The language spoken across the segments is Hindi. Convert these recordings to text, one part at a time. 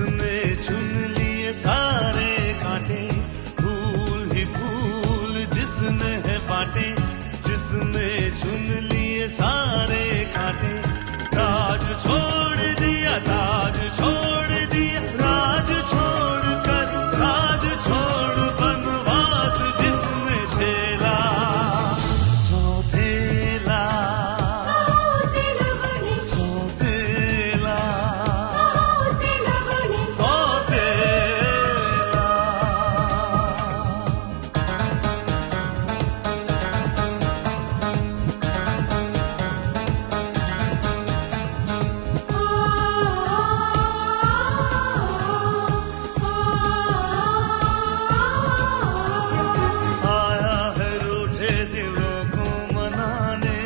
जिसने चुन लिए सारे कांटे, फूल ही फूल जिसने है बांटे, जिसने चुन लिए सारे कांटे, ताज छोड़ दिया, ताज छोड़ दिया, राज छोड़ कर राज छोड़ बनवास जिसने झेला, सौतेला सौतेला सौतेला। आया है रूठे दिलों को मनाने,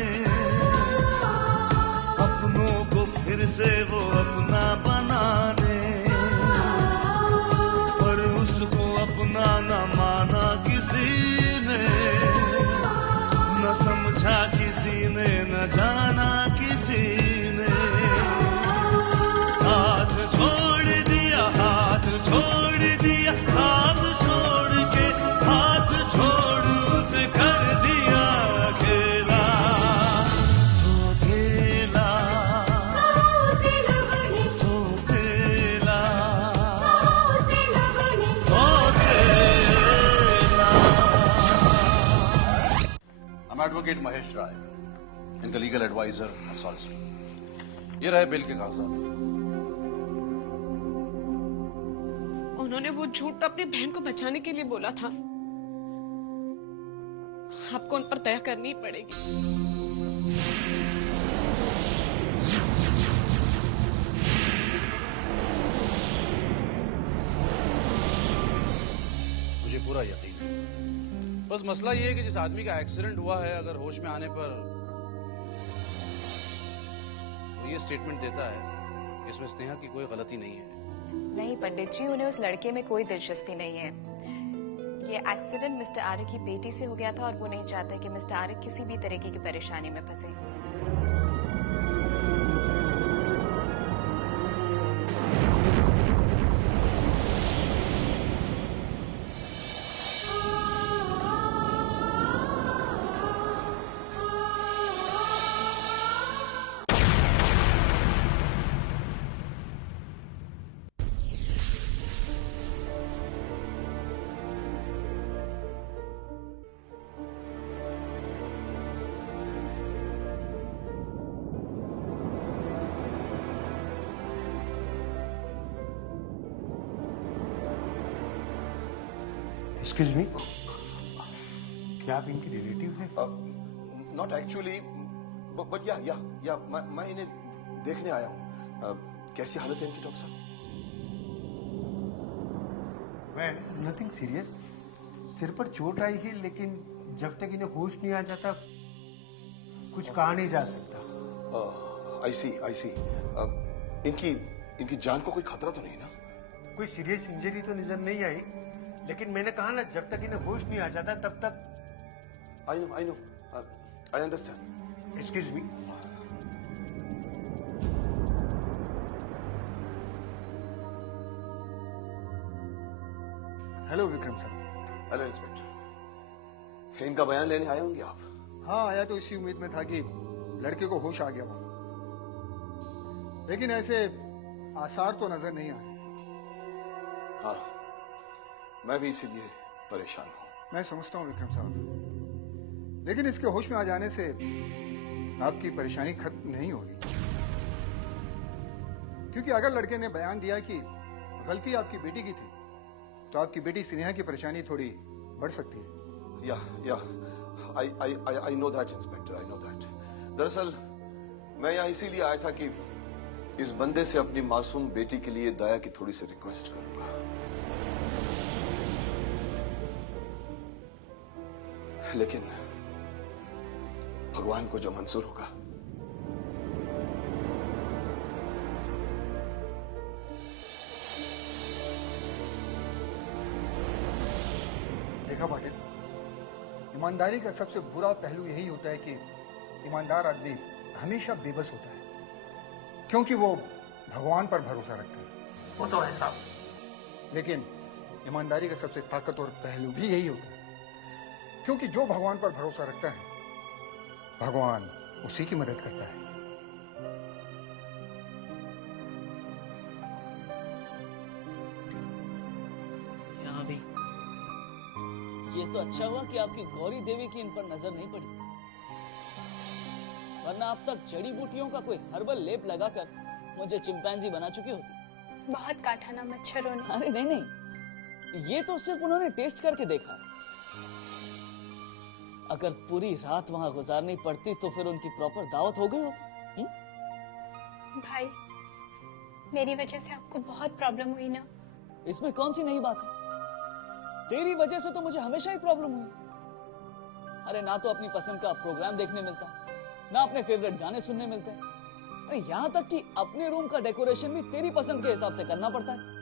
अपनों को फिर से वो अपना बनाने, पर उसको अपना न माना किसी ने, न समझा किसी ने, न जाना किसी ने, साथ छोड़ दिया, हाथ छोड़ दिया, साथ छोड़ के हाथ छोड़ उसे कर दिया अकेला, सौतेला सौतेला सौतेला। I'm एडवोकेट महेश राय, इनका लीगल एडवाइजर और सॉलिसिटर। ये रहे बिल के कागजात। उन्होंने वो झूठ अपनी बहन को बचाने के लिए बोला था। आपको उन पर दया करनी पड़ेगी। मुझे पूरा यकीन है। बस मसला ये है कि जिस आदमी का एक्सीडेंट हुआ है, अगर होश में आने पर वो ये स्टेटमेंट देता है कि इसमें स्नेहा की कोई गलती नहीं है। नहीं पंडित जी, उन्हें उस लड़के में कोई दिलचस्पी नहीं है। ये एक्सीडेंट मिस्टर आर्य की बेटी से हो गया था और वो नहीं चाहते कि मिस्टर आर्य किसी भी तरीके की परेशानी में फंसे। एक्सक्यूज मी, क्या आप इनके रिलेटिव हैं? नॉट एक्चुअली, बट या मैं इन्हें देखने आया हूँ। कैसी हालत है इनकी डॉक्टर साहब? Well, nothing serious. सिर पर चोट आई है, लेकिन जब तक इन्हें होश नहीं आ जाता कुछ कहा नहीं जा सकता। आई सी। इनकी जान को कोई खतरा तो नहीं ना? कोई सीरियस इंजरी तो नजर नहीं आई, लेकिन मैंने कहा ना, जब तक इन्हें होश नहीं आ जाता तब तक। I know, I understand. Excuse me. Hello Vikram sir. Hello inspector, इनका बयान लेने आए होंगे आप? हाँ, आया तो इसी उम्मीद में था कि लड़के को होश आ गया हो, लेकिन ऐसे आसार तो नजर नहीं आ रहे। हाँ, मैं भी इसीलिए परेशान हूँ। मैं समझता हूँ विक्रम साहब, लेकिन इसके होश में आ जाने से आपकी परेशानी खत्म नहीं होगी, क्योंकि अगर लड़के ने बयान दिया कि गलती आपकी बेटी की थी, तो आपकी बेटी स्नेहा की परेशानी थोड़ी बढ़ सकती है। या I know that inspector, I know that. दरअसल मैं यहाँ इसीलिए आया था कि इस बंदे से अपनी मासूम बेटी के लिए दया की थोड़ी सी रिक्वेस्ट करूंगा। लेकिन भगवान को जो मंजूर होगा। देखा पाटिल, ईमानदारी का सबसे बुरा पहलू यही होता है कि ईमानदार आदमी हमेशा बेबस होता है, क्योंकि वो भगवान पर भरोसा रखता है। वो तो है साहब। लेकिन ईमानदारी का सबसे ताकतवर पहलू भी यही होता है, क्योंकि जो भगवान पर भरोसा रखता है भगवान उसी की मदद करता है। यहाँ भी ये तो अच्छा हुआ कि आपकी गौरी देवी की इन पर नजर नहीं पड़ी, वरना अब तक जड़ी बूटियों का कोई हर्बल लेप लगाकर मुझे चिंपैंजी बना चुकी होती। बहुत काटा ना मच्छरों ने। अरे नहीं नहीं, ये तो सिर्फ उन्होंने टेस्ट करके देखा है। अगर पूरी रात वहां गुजारनी पड़ती तो फिर उनकी प्रॉपर दावत हो गई होती। भाई, मेरी वजह से आपको बहुत प्रॉब्लम हुई ना। इसमें कौन सी नई बात है? तेरी वजह से तो मुझे हमेशा ही प्रॉब्लम हुई। अरे ना तो अपनी पसंद का प्रोग्राम देखने मिलता, ना अपने फेवरेट गाने सुनने मिलते हैं, अरे यहाँ तक कि अपने रूम का डेकोरेशन भी तेरी पसंद के हिसाब से करना पड़ता है।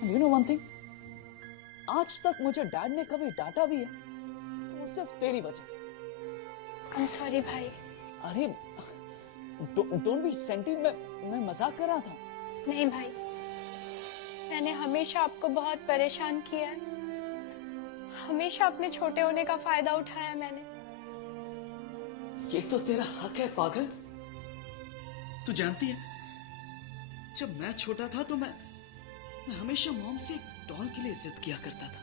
And you know one thing? आज तक मुझे डैड ने कभी डांटा भी है तो सिर्फ तेरी वजह से। I'm sorry भाई। अरे डोंट बी सेंटी, मैं मजाक कर रहा था। नहीं भाई, मैंने हमेशा आपको बहुत परेशान किया है, हमेशा अपने छोटे होने का फायदा उठाया मैंने। ये तो तेरा हक है पागल। तू जानती है, जब मैं छोटा था तो मैं हमेशा मॉम से एक डॉल के लिए जिद किया करता था,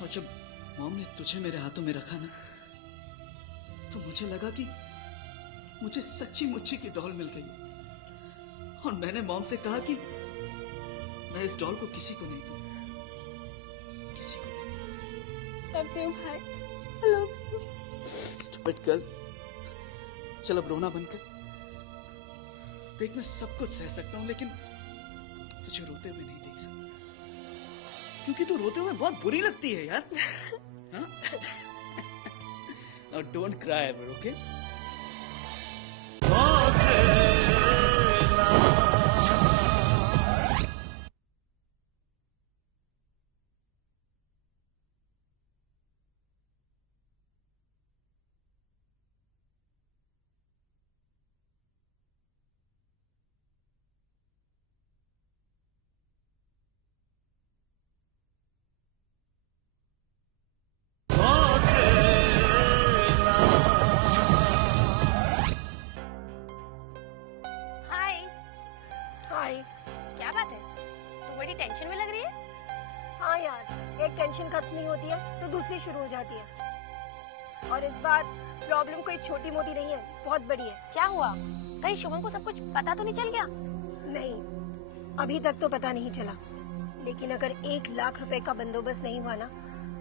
और जब मॉम ने तुझे मेरे हाथों में रखा ना तो मुझे लगा कि मुझे सच्ची मुच्ची की डॉल मिल गई। और मैंने मॉम से कहा कि मैं इस डॉल को किसी को नहीं दूंगा, किसी को नहीं। लव यू भाई, लव यू। स्टूपिड गर्ल, चल अब रोना बंद कर। देख, मैं सब कुछ सह सकता हूं लेकिन तुझे रोते हुए नहीं देख सकता, क्योंकि तू रोते हुए बहुत बुरी लगती है यार। हाँ? Now don't cry ever, okay? क्या बात है, तू बड़ी टेंशन में लग रही है। हाँ यार, एक टेंशन खत्म नहीं होती है तो दूसरी शुरू हो जाती है, और इस बार प्रॉब्लम कोई छोटी मोटी नहीं है, बहुत बड़ी है। क्या हुआ? कहीं शुभम को सब कुछ पता तो नहीं चल गया? नहीं, अभी तक तो पता नहीं चला, लेकिन अगर 1 लाख रुपए का बंदोबस्त नहीं हुआ ना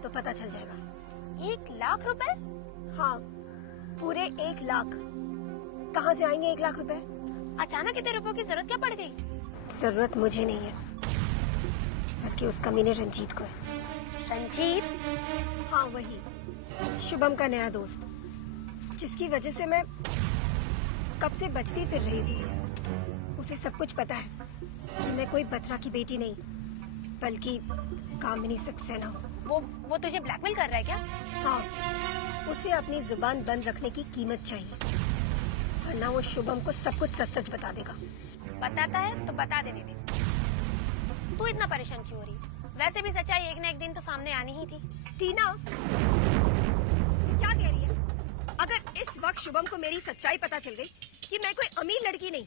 तो पता चल जाएगा। 1 लाख रुपए? हाँ, पूरे 1 लाख। कहाँ से आएंगे 1 लाख रुपए? अचानक इतने रुपयों की जरूरत क्या पड़ गई? जरूरत मुझे नहीं है, बल्कि उस कमीने रंजीत को है। रंजीत? हाँ वही, शुभम का नया दोस्त, जिसकी वजह से मैं कब से बचती फिर रही थी। उसे सब कुछ पता है कि मैं कोई बत्रा की बेटी नहीं, बल्कि कामिनी सक्सेना हूँ। वो तुझे ब्लैकमेल कर रहा है क्या? हाँ, उसे अपनी जुबान बंद रखने की कीमत चाहिए, वरना वो शुभम को सब कुछ सच सच बता देगा। बताता है तो बता देने दे, तू इतना परेशान क्यों हो रही? वैसे भी सच्चाई एक न एक दिन तो सामने आनी ही थी। टीना, तू क्या कह रही है? अगर इस वक्त शुभम को मेरी सच्चाई पता चल गई कि मैं कोई अमीर लड़की नहीं,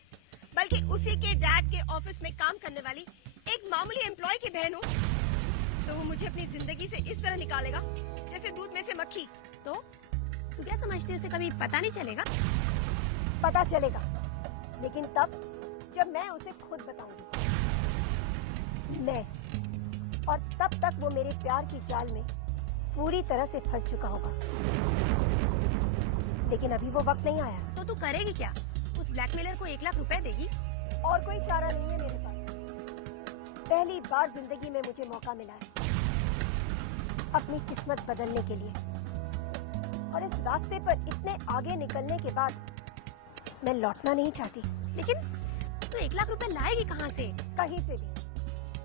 बल्कि उसी के डैड के ऑफिस में काम करने वाली एक मामूली एम्प्लॉय की बहन हूँ, तो वो मुझे अपनी जिंदगी से इस तरह निकालेगा जैसे दूध में से मक्खी। तो तू क्या समझती है, उसे कभी पता नहीं चलेगा? पता चलेगा, लेकिन तब जब मैं उसे खुद बताऊंगी। मैं, और तब तक वो मेरे प्यार की जाल में पूरी तरह से फंस चुका होगा। लेकिन अभी वो वक्त नहीं आया। तो तू करेगी क्या? उस ब्लैकमेलर को 1 लाख रुपए देगी? और कोई चारा नहीं है मेरे पास। पहली बार जिंदगी में मुझे मौका मिला है अपनी किस्मत बदलने के लिए, और इस रास्ते पर इतने आगे निकलने के बाद मैं लौटना नहीं चाहती। लेकिन तो 1 लाख रुपए लाएगी कहाँ से? कहीं से भी,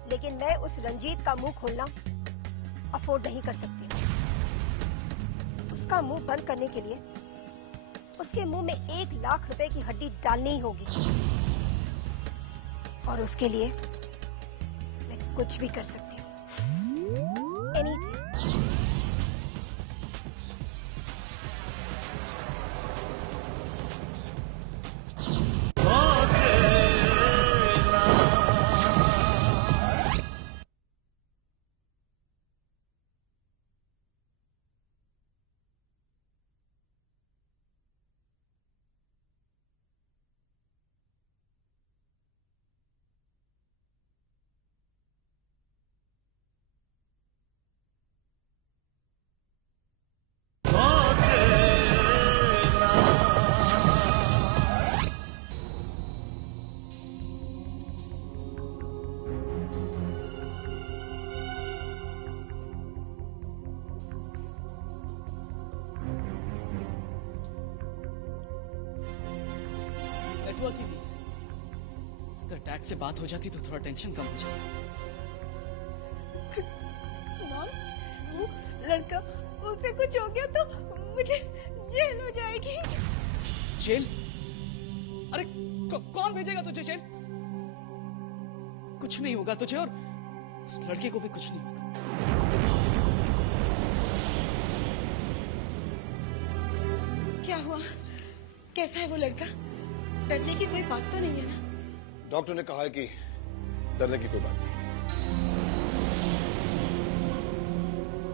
लेकिन मैं उस रंजीत का मुंह खोलना अफोर्ड नहीं कर सकती। उसका मुंह बंद करने के लिए उसके मुंह में 1 लाख रुपए की हड्डी डालनी ही होगी। और उसके लिए मैं कुछ भी कर सकती हूँ। एनीथिंग। नेटवर्क ही भी अगर डैड से बात हो जाती तो थोड़ा टेंशन कम हो जाता। मॉम, वो लड़का, उसे कुछ हो गया तो मुझे जेल हो जाएगी। जेल? अरे कौन भेजेगा तुझे जेल? कुछ नहीं होगा तुझे और उस लड़के को भी कुछ नहीं होगा। क्या हुआ? कैसा है वो लड़का? डरने की कोई बात तो नहीं है ना? डॉक्टर ने कहा है कि डरने की कोई बात नहीं,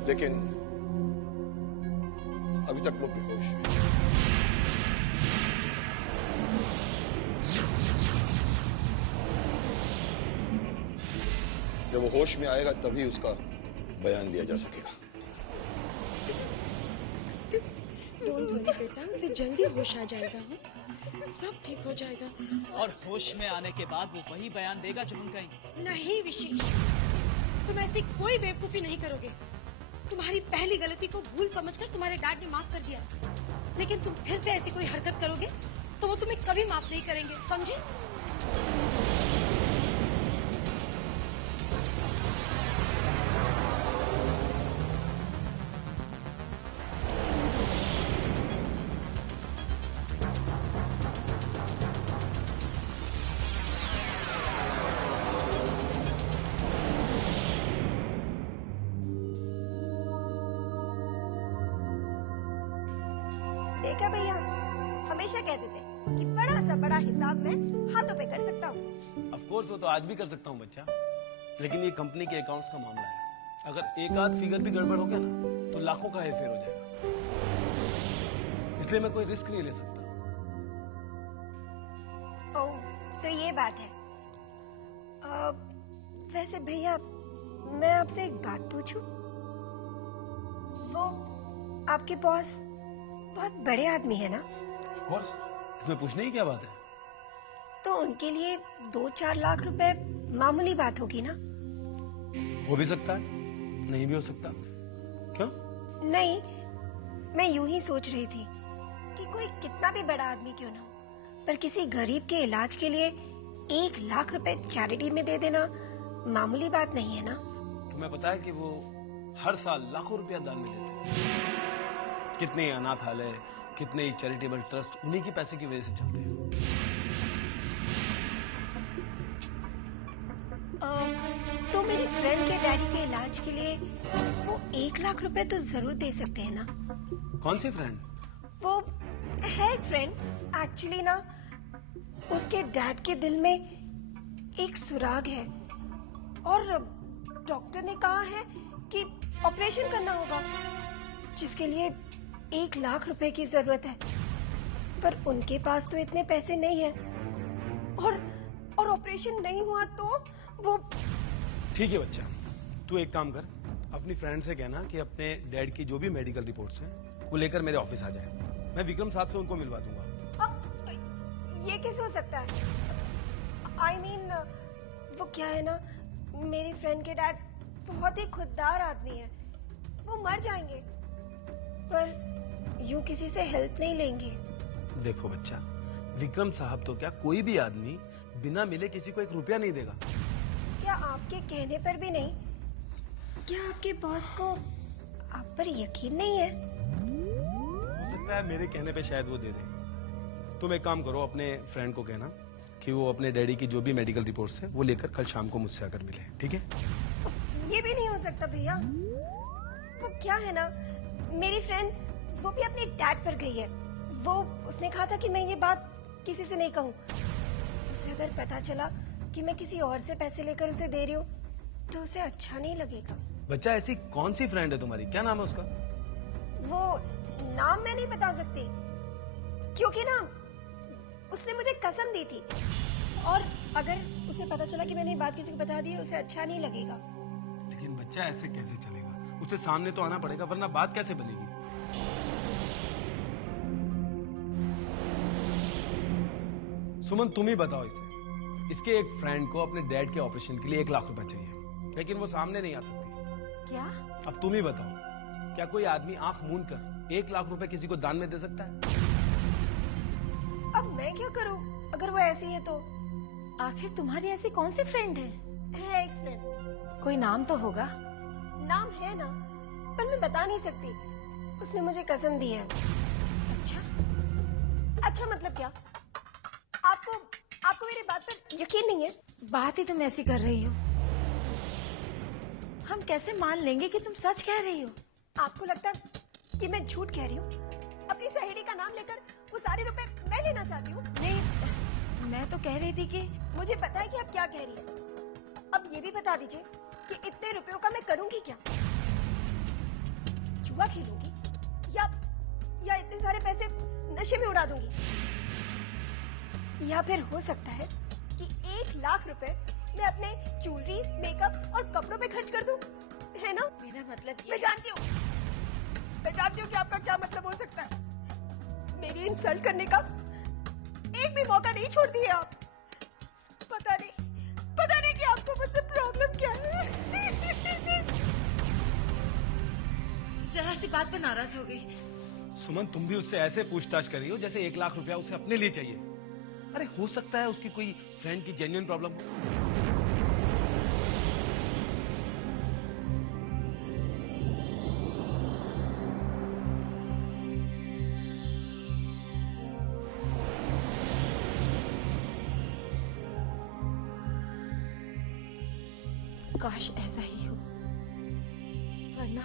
लेकिन अभी तक वो बेहोश है। जब वो होश में आएगा तभी उसका बयान लिया जा सकेगा। डोंट वरी बेटा, उसे जल्दी होश आ जाएगा। सब ठीक हो जाएगा। और होश में आने के बाद वो वही बयान देगा जो हम कहेंगे। नहीं विशेष, तुम ऐसी कोई बेवकूफी नहीं करोगे। तुम्हारी पहली गलती को भूल समझकर तुम्हारे डैड ने माफ कर दिया, लेकिन तुम फिर से ऐसी कोई हरकत करोगे तो वो तुम्हें कभी माफ नहीं करेंगे, समझे? देखा भैया, हमेशा कहते थे कि बड़ा सा बड़ा हिसाब मैं हाथों पे कर सकता हूँ। ऑफ कोर्स वो तो आज भी कर सकता हूँ बच्चा, लेकिन ये कंपनी के अकाउंट्स का मामला है। अगर एक आध फिगर भी गड़बड़ हो गया ना तो लाखों का हेरफेर हो जाएगा, इसलिए मैं कोई रिस्क नहीं ले सकता। ओह, तो ये बात है। वैसे भैया, मैं आपसे एक बात पूछूं? वो आपके बॉस बहुत बड़े आदमी है ना? ऑफ कोर्स, इसमें पूछने की क्या बात है? तो उनके लिए 2-4 लाख रुपए मामूली बात होगी ना? हो भी सकता है, नहीं भी हो सकता। क्यों? नहीं, मैं यूं ही सोच रही थी कि कोई कितना भी बड़ा आदमी क्यों ना हो, पर किसी गरीब के इलाज के लिए 1 लाख रुपए चैरिटी में दे देना मामूली बात नहीं है ना? तुम्हें पता है कि वो हर साल लाखों रुपया दान में देते हैं। कितने अनाथालय, कितने ही चैरिटेबल ट्रस्ट उन्हीं के पैसे की वजह से चलते हैं। तो मेरी फ्रेंड के डैडी के इलाज के लिए वो 1 लाख रुपए तो जरूर दे सकते हैं ना? कौन सी फ्रेंड? वो है एक फ्रेंड, एक्चुअली ना उसके डैड के दिल में एक सुराग है और डॉक्टर ने कहा है कि ऑपरेशन करना होगा, जिसके लिए 1 लाख रुपए की जरूरत है। पर उनके पास तो इतने पैसे नहीं है और ऑपरेशन नहीं हुआ तो वो। ठीक है बच्चा, तू एक काम कर, अपनी फ्रेंड से कहना कि अपने डैड की जो भी मेडिकल रिपोर्ट्स हैं वो लेकर मेरे ऑफिस आ जाए। मैं विक्रम साहब से उनको मिलवा दूंगा। अब ये कैसे हो सकता है? I mean, वो क्या है ना, मेरी फ्रेंड के डैड बहुत ही खुददार आदमी है, वो मर जाएंगे, पर यूं किसी से हेल्प नहीं लेंगे। देखो बच्चा, विक्रम साहब तो क्या कोई भी आदमी बिना मिले किसी को 1 रुपया नहीं देगा। क्या आपके कहने पर भी नहीं? क्या आपके बॉस को आप पर यकीन नहीं है? हो सकता है मेरे कहने पे शायद वो दे दे, तुम एक काम करो, अपने फ्रेंड को कहना कि वो अपने डैडी की जो भी मेडिकल रिपोर्ट्स है वो लेकर कल शाम को मुझसे आकर मिले, ठीक है? ये भी नहीं हो सकता भैया। वो क्या है ना, मेरी फ्रेंड वो भी अपने डैड पर गई है। वो उसने कहा था कि मैं ये बात किसी से नहीं कहूँ। उसे अगर पता चला कि मैं किसी और से पैसे लेकर उसे दे रही हूँ तो उसे अच्छा नहीं लगेगा। बच्चा, ऐसी कौन सी फ्रेंड है तुम्हारी? क्या नाम है उसका? वो नाम मैं नहीं बता सकती क्योंकि ना उसने मुझे कसम दी थी, और अगर उसे पता चला कि मैंने ये बात किसी को बता दी उसे अच्छा नहीं लगेगा। लेकिन बच्चा, ऐसे कैसे चलेगा? उसे सामने तो आना पड़ेगा, वरना बात कैसे बनेगी? सुमन, तुम ही बताओ इसे। इसके एक फ्रेंड को अपने डैड के ऑपरेशन के लिए 1 लाख रुपए चाहिए, लेकिन वो सामने नहीं आ सकती। क्या? अब तुम ही बताओ, क्या कोई आदमी आंख मूंद कर 1 लाख रुपए किसी को दान में दे सकता है? अब मैं क्या करूं अगर वो ऐसी है तो? आखिर तुम्हारी ऐसी कौन सी फ्रेंड है? है एक फ्रेंड। कोई नाम तो होगा? नाम है ना, पर मैं बता नहीं सकती। उसने मुझे कसम दी है। अच्छा? अच्छा मतलब क्या? आपको मेरी बात पर यकीन नहीं है? बात ही तुम ऐसी कर रही हो, हम कैसे मान लेंगे कि तुम सच कह रही हो? आपको लगता है कि मैं झूठ कह रही हूँ? अपनी सहेली का नाम लेकर वो सारे रुपए मैं लेना चाहती हूँ? नहीं, मैं तो कह रही थी कि मुझे पता है कि आप क्या कह रही हैं। अब ये भी बता दीजिए कि इतने रुपयों का मैं करूंगी क्या? जुआ खेलूंगी या इतने सारे पैसे नशे में उड़ा दूंगी? या फिर हो सकता है कि 1 लाख रुपए मैं अपने ज्वेलरी, मेकअप और कपड़ों पे खर्च कर दूं, है ना? मेरा मतलब ये मैं जानती हूँ कि आपका क्या मतलब हो सकता है। मेरी इंसल्ट करने का एक भी मौका नहीं छोड़ दिए आप। पता नहीं कि आपको मुझसे प्रॉब्लम क्या है। जरा सी बात पर नाराज हो गई। सुमन, तुम भी उससे ऐसे पूछताछ कर रही हो जैसे 1 लाख रुपया उसे अपने लिए चाहिए। अरे हो सकता है उसकी कोई फ्रेंड की जेन्युइन प्रॉब्लम हो। काश ऐसा ही हो, वरना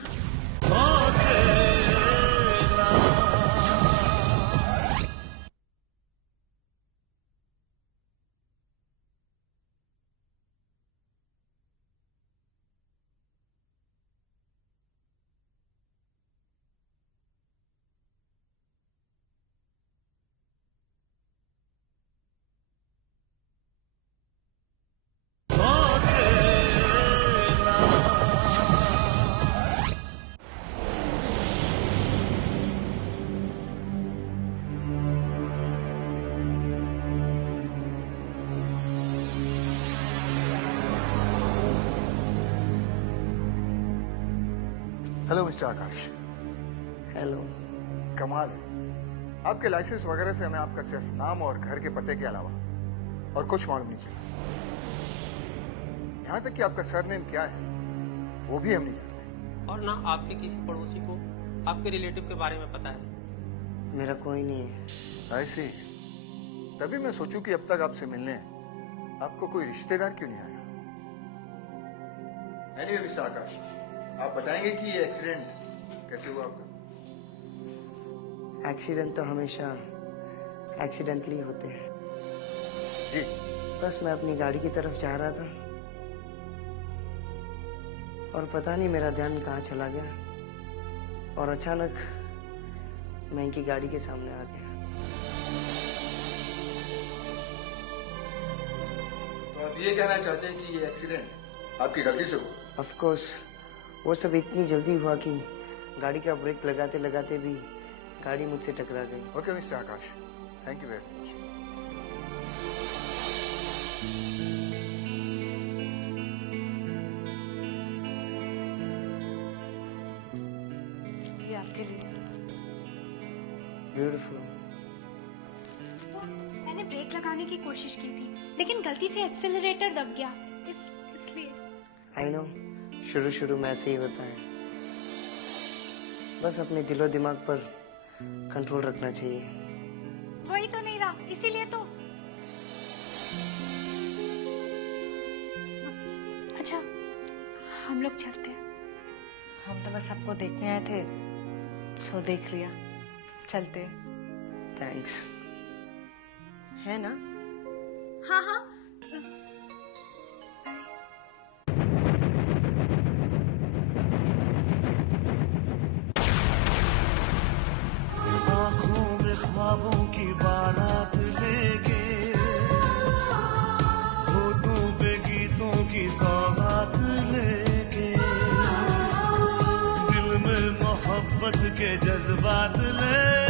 हेलो मिस्टर आकाश। हेलो। कमाल है, आपके लाइसेंस वगैरह से हमें आपका सिर्फ नाम और घर के पते के अलावा और कुछ मालूम नहीं चला। यहाँ तक कि आपका सरनेम क्या है वो भी हम नहीं जानते। और ना आपके किसी पड़ोसी को आपके रिलेटिव के बारे में पता है? मेरा कोई नहीं है। ऐसे तभी मैं सोचूं कि अब तक आपसे मिलने आपको कोई रिश्तेदार क्यों नहीं आया। एनीवे मिस्टर आकाश, आप बताएंगे कि ये एक्सीडेंट कैसे हुआ आपका? एक्सीडेंट तो हमेशा एक्सीडेंटली होते हैं। जी। बस मैं अपनी गाड़ी की तरफ जा रहा था और पता नहीं मेरा ध्यान कहाँ चला गया और अचानक मैं इनकी गाड़ी के सामने आ गया। तो आप ये कहना चाहते हैं कि ये एक्सीडेंट आपकी गलती से हुआ? ऑफ कोर्स, वो सब इतनी जल्दी हुआ कि गाड़ी का ब्रेक लगाते लगाते भी गाड़ी मुझसे टकरा गई। Okay mister Akash, thank you very much. ये आपके लिए। ब्यूटीफुल। मैंने ब्रेक लगाने की कोशिश की थी लेकिन गलती से एक्सेलरेटर दब गया, इसलिए। आई नो, शुरू में ऐसे ही होता है। बस अपने दिलो दिमाग पर कंट्रोल रखना चाहिए। वही तो नहीं रहा। हम लोग चलते हैं। हम तो बस सबको देखने आए थे, सो देख लिया, चलते। थैंक्स। है ना? हाँ हाँ। आँखों में ख्वाबों की बारात लेके, होठों पे गीतों की सौगात लेके, दिल में मोहब्बत के जज्बात ले